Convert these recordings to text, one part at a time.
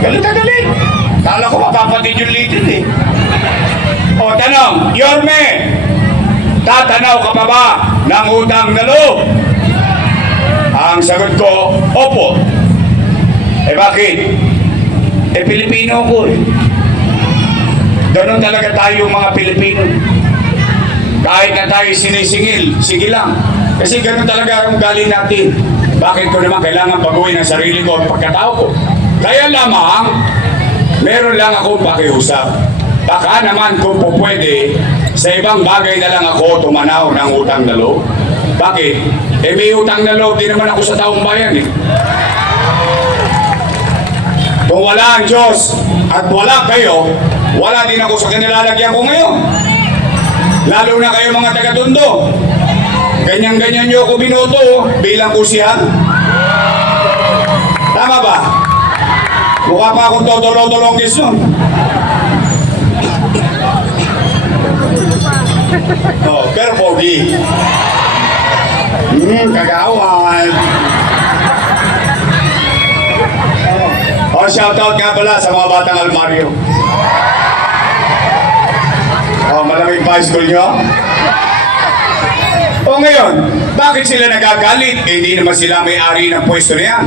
Galit na galit. Kala ko mapapatid yung leader eh. O, tanong, Yorme, tatanaw ka pa ba ng utang na loob? Ang sagot ko, opo. Eh bakit? Eh Pilipino ko eh. Ganon talaga tayo mga Pilipino. Kahit na tayo sinisingil, sige lang. Kasi ganon talaga ang galing natin. Bakit ko naman kailangan baguhin ang sarili ko at pagkatao ko? Kaya lamang, meron lang akong pakiusap. Baka naman kung po pwede, sa ibang bagay na lang ako tumanaw ng utang na loob. Bakit? Eh may utang na loob din naman ako sa taong bayan eh. Kung wala ang Diyos at wala kayo, wala din ako sa kanilalagyan ko ngayon. Lalo na kayo mga taga-Tondo. Ganyan-ganyan nyo ako binoto bilang kusihan. Tama ba? Mukha pa akong totolo-tolongis nun. Oh, pero pogi. Kagawan. Oh, shoutout nga pala sa mga batang almaryo. Oh, malamig pa school nyo? O ngayon, bakit sila nagagalit? Eh, di naman sila may-ari ng pwesto na yan.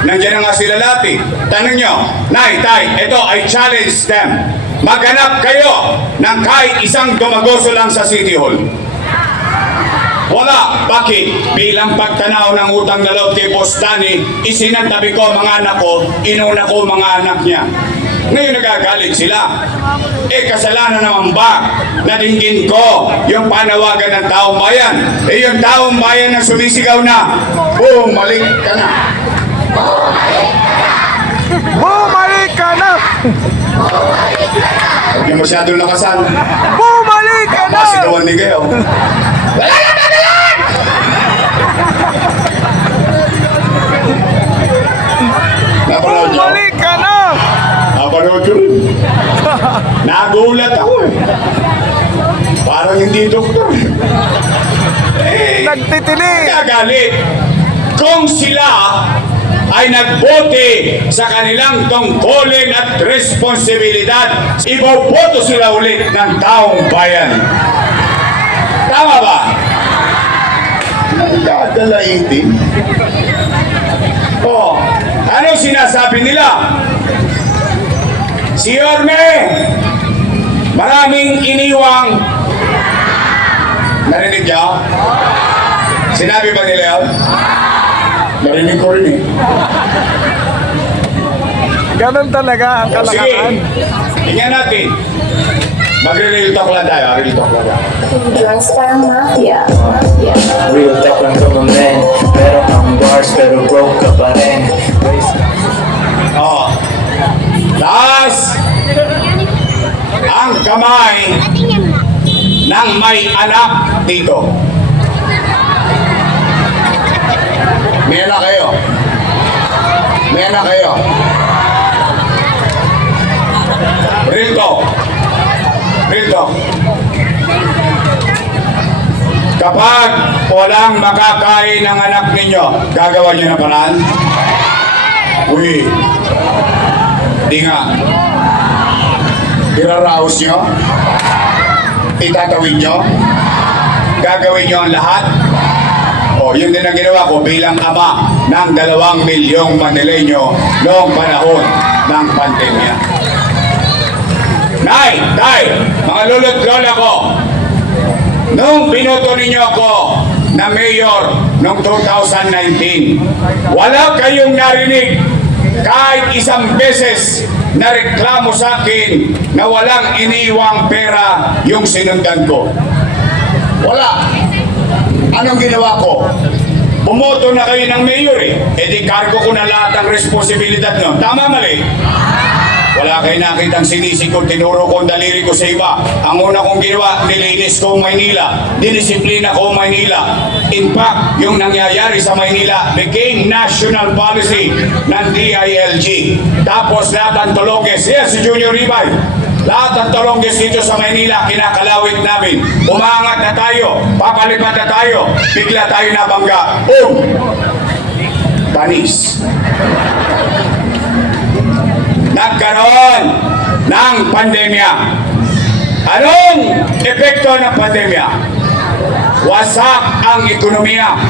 Nandiyan na nga sila lati. Tanong nyo, Nay, Tay, ito, I challenge them. Maghanap kayo ng kahit isang dumagoso lang sa City Hall. Wala. Bakit? Bilang pagtanaw ng utang na loob kay Boss Danny, isinantabi ko mga anak ko, inuna ko mga anak niya. Ngayon nagagalit sila. Eh, kasalanan naman ba na dinggin ko yung panawagan ng taong bayan? Eh, yung taong bayan na sumisigaw na, bumalik ka na. Bumalik ka na! Huwag niyo masyadong lakasan. Bumalik ka na! Masigawan din kayo. Wala na tagalan! Napanood nyo? Bumalik ka na! Napanood nyo? Nagulat ako eh. Parang hindi doktor. Eh, Nagtitinig! nagagalit. Kung sila ay nagbote sa kanilang tungkulin at responsibilidad, iboboto sila ulit ng taong bayan. Tama ba? Nagdadalaitin. Oh, ano sinasabi nila? Si Yorme, maraming iniwang. Narinig niyo? Sinabi ba nila yun? Narinig ko rin eh. Ganun talaga ang O, sige, kalakaran. tingnan natin. Magre-real talk lang tayo, real talk lang tayo. Gangsta Mafia. Real talk lang from a man. Meron kang bars pero broke ka pa rin. Oh. Taas ang kamay ng may anak dito. May anak kayo. May anak kayo. Real talk. Real talk. Kapag walang makakain ng anak ninyo, gagawa nyo na paraan? Uy. Di nga. Iraraos nyo? Itatawid nyo? Gagawin nyo ang lahat? O, yun din ang ginawa ko bilang ama ng 2 milyong Manileño noong panahon ng pandemya. Nay, Tay, mga lolo't lola ko, nung binoto ninyo ako na mayor noong 2019, wala kayong narinig kahit isang beses na reklamo sa akin na walang iniwang pera yung sinundan ko. Wala. Anong ginawa ko? Bumoto na kayo ng mayor eh. E di cargo ko na lahat ng responsibilidad nun. Tama, mali? Wala kayo nakitang sinisikot, tinuro ko ang daliri ko sa iba. Ang una kong ginawa, nilinis ko ang Maynila. Dinisiplina ko ang Maynila. In fact, yung nangyayari sa Maynila became national policy ng DILG. Tapos lahat ang Tolonges, yes, si Junior Ribay, lahat ng Tolonges dito sa Maynila, kinakalawit namin. Umangat na tayo, papalipad na tayo, bigla tayo nabangga. Boom! Panis. nagkaroon ng pandemya. Anong epekto ng pandemya? Wasak ang ekonomiya.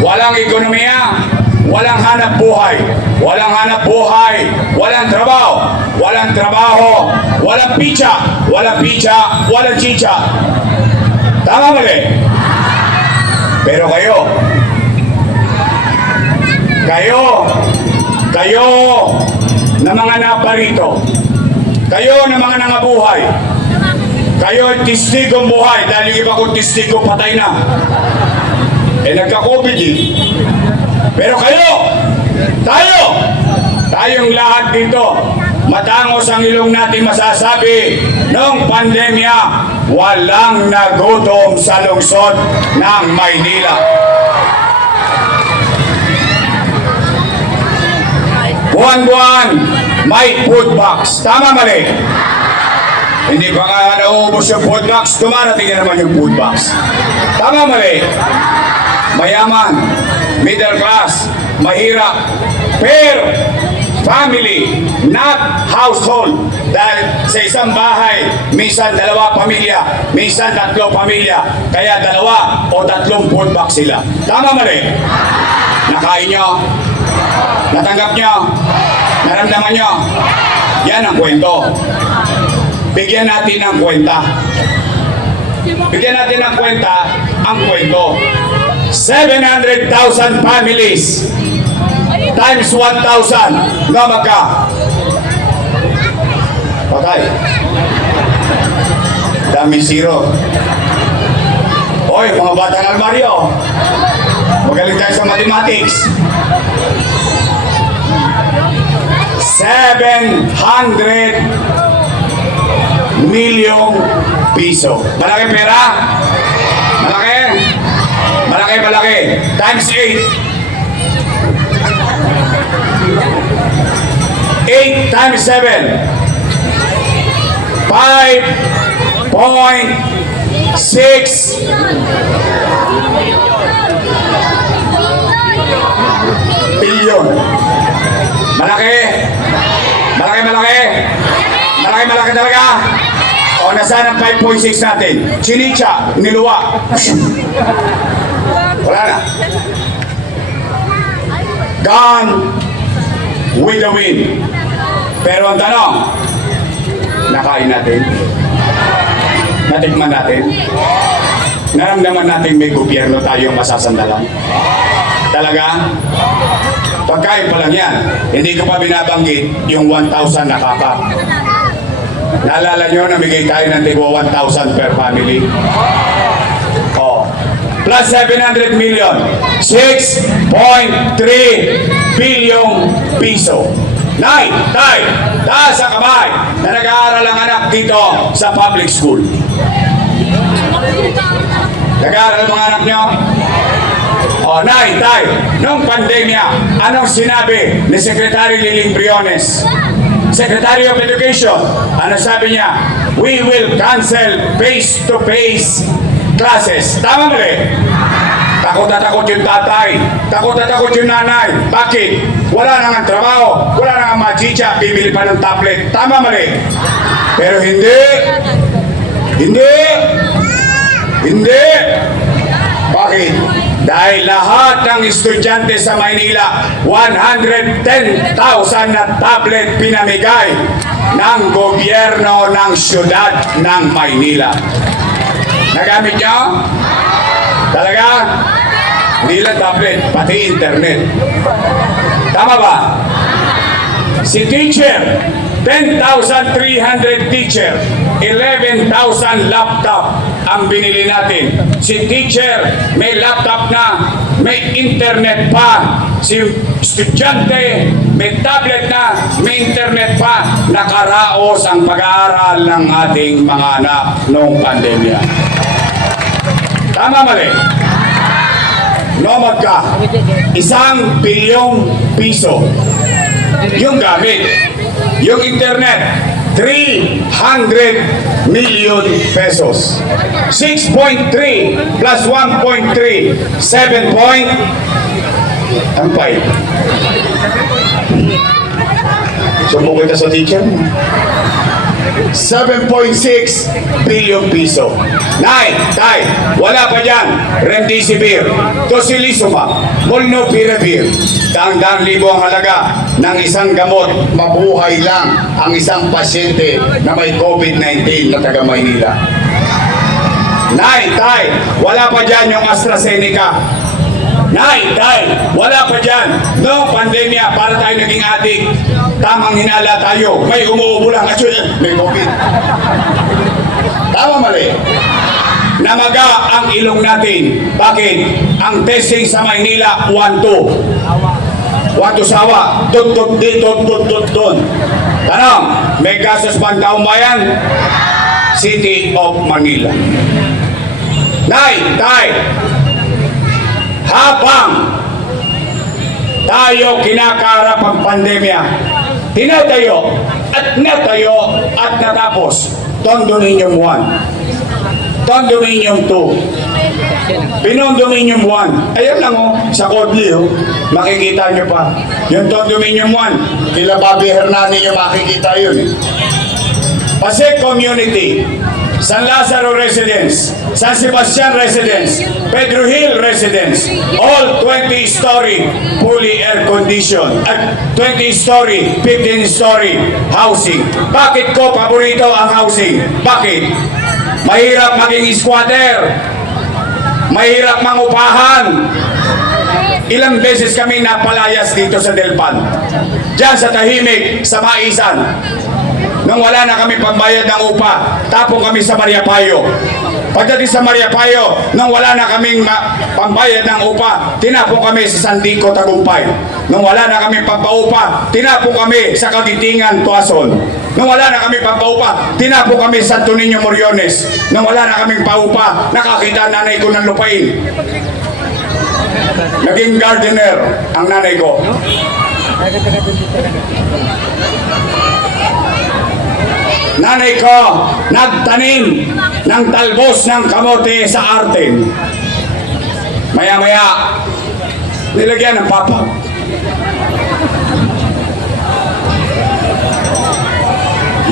Walang ekonomiya, walang hanap buhay. Walang hanap buhay, walang trabaho. Walang trabaho, walang pizza. Walang pizza, walang chicha. Tama mali? Pero kayo na mga naparito, kayo na mga nangabuhay, kayo ay testigong buhay dahil yung iba kong testigo patay na. Nagka-COVID eh. Pero tayong lahat dito, matangos ang ilong natin masasabi, noong pandemya, walang nagutom sa lungsod ng Maynila. Buwan-buwan, may food box. Tama mali? Hindi pa nga nauubos yung food box, dumarating na naman yung food box. Tama mali? Mayaman, middle class, mahirap, per family, not household. Dahil sa isang bahay, minsan 2 pamilya, minsan 3 pamilya, kaya 2 o 3 food box sila. Tama mali? Nakain nyo? Natanggap nyo? Naramdaman nyo? Yan ang kwento. Bigyan natin ng kwenta. Bigyan natin ng kwenta ang kwento. 700,000 families times 1,000 na magka patay. Dami zero. Oy, mga batang almaryo, magaling tayo sa mathematics. 700 milyong piso. Malaki pera? Malaki? Malaki. Times 8. 8 times 7. 5.6 billion. Malaki talaga. O, nasaan ang 5.6 natin? Chinicha, niluwa. Wala na. Gone with the wind. Pero ang tanong, nakain natin? Natikman natin? Naramdaman natin may gobyerno tayong masasandalan? Talaga? Pagkain pa lang yan. Hindi ko pa binabanggit yung 1,000 na kakap. Naalala nyo, namigay tayo ng tigwa 1,000 per family. Oh. Plus 700 million. 6.3 billion piso. Nay, tay, taas ang kamay na nag-aaral ang anak dito sa public school. Nag-aaral mga anak nyo? O, nay, tay, nung pandemya, anong sinabi ni Secretary Liling Briones? Secretary of Education, ano sabi niya? We will cancel face-to-face classes. Tama mali? Takot na takot yung tatay. Takot na takot yung nanay. Bakit? Wala na nga trabaho. Wala na nga mga chicha. Bibili pa ng tablet. Tama mali? Pero hindi. Bakit? Dahil lahat ng estudyante sa Maynila, 110,000 na tablet pinamigay ng gobyerno ng syudad ng Maynila. Nagamit nyo? Talaga? Hindi lang tablet, pati internet. Tama ba? Si teacher, 10,300 teacher, 11,000 laptop ang binili natin. Si teacher, may laptop na, may internet pa. Si estudyante, may tablet na, may internet pa. Nakaraos ang pag-aaral ng ating mga anak noong pandemya. Tama mali? Nomad ka, 1 bilyong piso. Yung gamit, yung internet, 300 million pesos. 6.3 plus 1.3, 7 point, ang 5. Sumbong kita sa teacher mo. 7.6 billion piso. Nay, tay, wala pa dyan. Remdesivir, tocilizumab, molnupiravir. Dang-dang libo ang halaga ng isang gamot. Mabuhay lang ang isang pasyente na may COVID-19 na taga Maynila. Nay, tay, wala pa dyan yung AstraZeneca. Nay, tay, wala pa dyan. Noong pandemya, para tayo naging adik, tamang hinala tayo. May umuubo lang. At yun, may COVID. Tama mali. Namaga ang ilong natin. Bakit? Ang testing sa Maynila, 1-2. 1-2 sawa. Tut-tut dito, tut-tut-tut. Tanong, may gastos pa ang taong bayan? City of Manila. Nay, tay, habang tayo kinakaharap ang pandemya, tinatayo at natayo at natapos Condominium 1, Condominium 2, Pinondominium 1. Ayun lang sa Kodli makikita nyo pa. Yung Condominium 1, kila Bobby Hernani nyo makikita yun. Pasig Community, San Lazaro Residence, San Sebastian Residence, Pedro Hill Residence, all 20-story, fully air-conditioned, at 20-story, 15-story housing. Bakit ko paborito ang housing? Bakit? Mahirap maging squatter, mahirap mangupahan. Ilang beses kami napalayas dito sa Delpan, diyan sa tahimik, sa Maisan. Nung wala na kami pambayad ng upa, tapong kami sa Mariapayo. Pagdating sa Mariapayo, nung wala na kaming pambayad ng upa, tinapong kami sa Sandico, Tagumpay. Nung wala na kami pampaupa, tinapong kami sa Kagitingan, Tuason. Nung wala na kami pampaupa, tinapong kami sa Santo Niño, Moriones. Nung wala na kaming paupa, nakakita nanay ko ng lupain. Naging gardener ang nanay ko. Nanay ko nagtanim ng talbos ng kamote sa Arten. Maya-maya, nilagyan ng papag.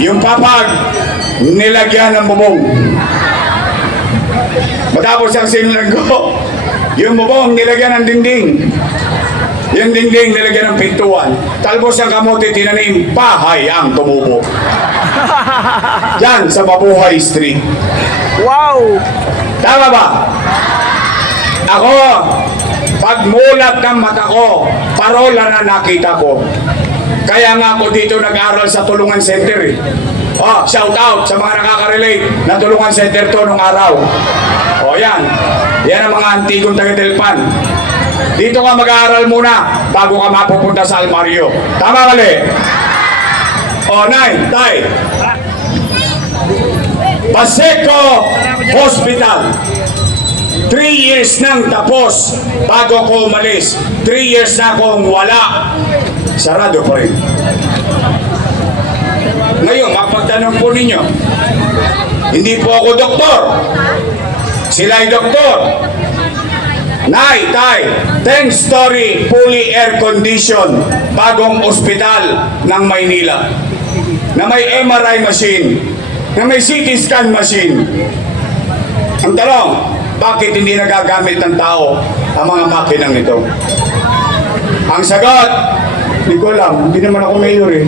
Yung papag, nilagyan ng bubong. Matapos ang sinulanggo, yung bubong nilagyan ng dingding. Yung dingding nilagyan ng pintuan. Talbos ng kamote tinanim, bahay ang tumubo. Diyan sa Mabuhay Street. Wow! Tama ba? Ako, pagmulat ng mata ko, parola na nakita ko. Kaya nga ako dito nag-aral sa Tulungan Center eh. Oh, shout out sa mga nakaka-relate na Tulungan Center to nung araw. Oh, yan. Yan ang mga antigong taga-Delpan. Dito ka mag-aaral muna bago ka mapupunta sa Almario. Tama mali? O, nay, tay. Paseco Hospital. 3 years nang tapos bago ko umalis. 3 years na akong wala. Sarado pa rin. Ngayon, mapagtanong po ninyo, hindi po ako doktor. Sila'y doktor. Nay, tay, 10-story, fully air-conditioned, bagong ospital ng Maynila. Na may MRI machine, na may CT scan machine. Ang tanong, bakit hindi nagagamit ng tao ang mga makinang ito? Ang sagot, hindi ko alam, hindi naman ako mayor eh.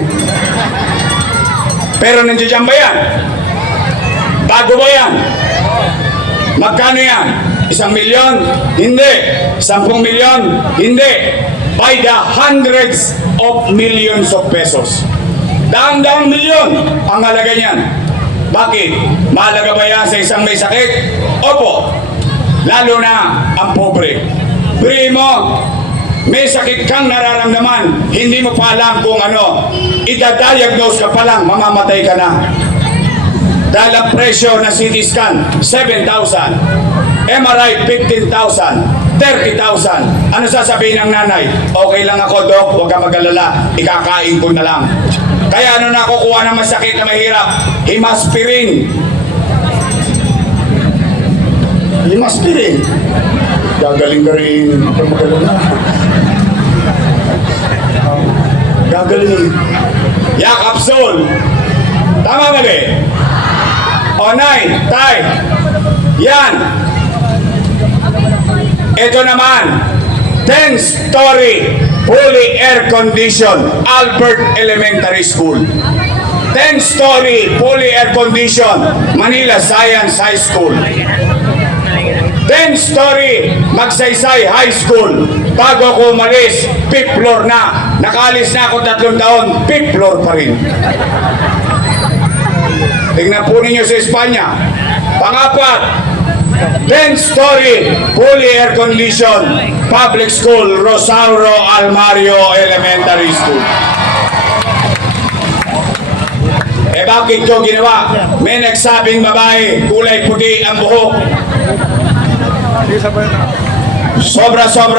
Pero nandiyan ba yan? Bago ba yan? Magkano yan? 1 milyon? Hindi. 10 milyon? Hindi. By the hundreds of millions of pesos. Daang-daang milyon ang halaga niyan. Bakit? Mahalaga ba yan sa isang may sakit? Opo. Lalo na ang pobre. Biri mo, may sakit kang nararamdaman, hindi mo pa alam kung ano, idadiagnose ka pa lang, mamamatay ka na. Dahil ang presyo ng CT scan, 7,000. MRI, 15,000. 30,000. Ano sasabihin ng nanay? Okay lang ako, Dok, huwag ka mag-alala, ikakain ko na lang. Kaya ano nakukuha ng masakit na mahirap? Himaspirin. Himaspirin. Gagaling ka rin. Gagaling. Yakap Sol. Tama mali. Onay, tay. Yan. Ito naman. 10-story, fully air-conditioned Albert Elementary School. 10-story, fully air-conditioned Manila Science High School. 10-story Magsaysay High School. Bago ko umalis, 5th floor na. Nakaalis na ako 3 taon, 5th floor pa rin. Tingnan po ninyo sa Espanya. Pangapat, 10-story, fully air-conditioned public school, Rosauro Almario Elementary School. Eh bakit ko ginawa? May nagsabing babae, kulay puti ang buhok. Sobra-sobra.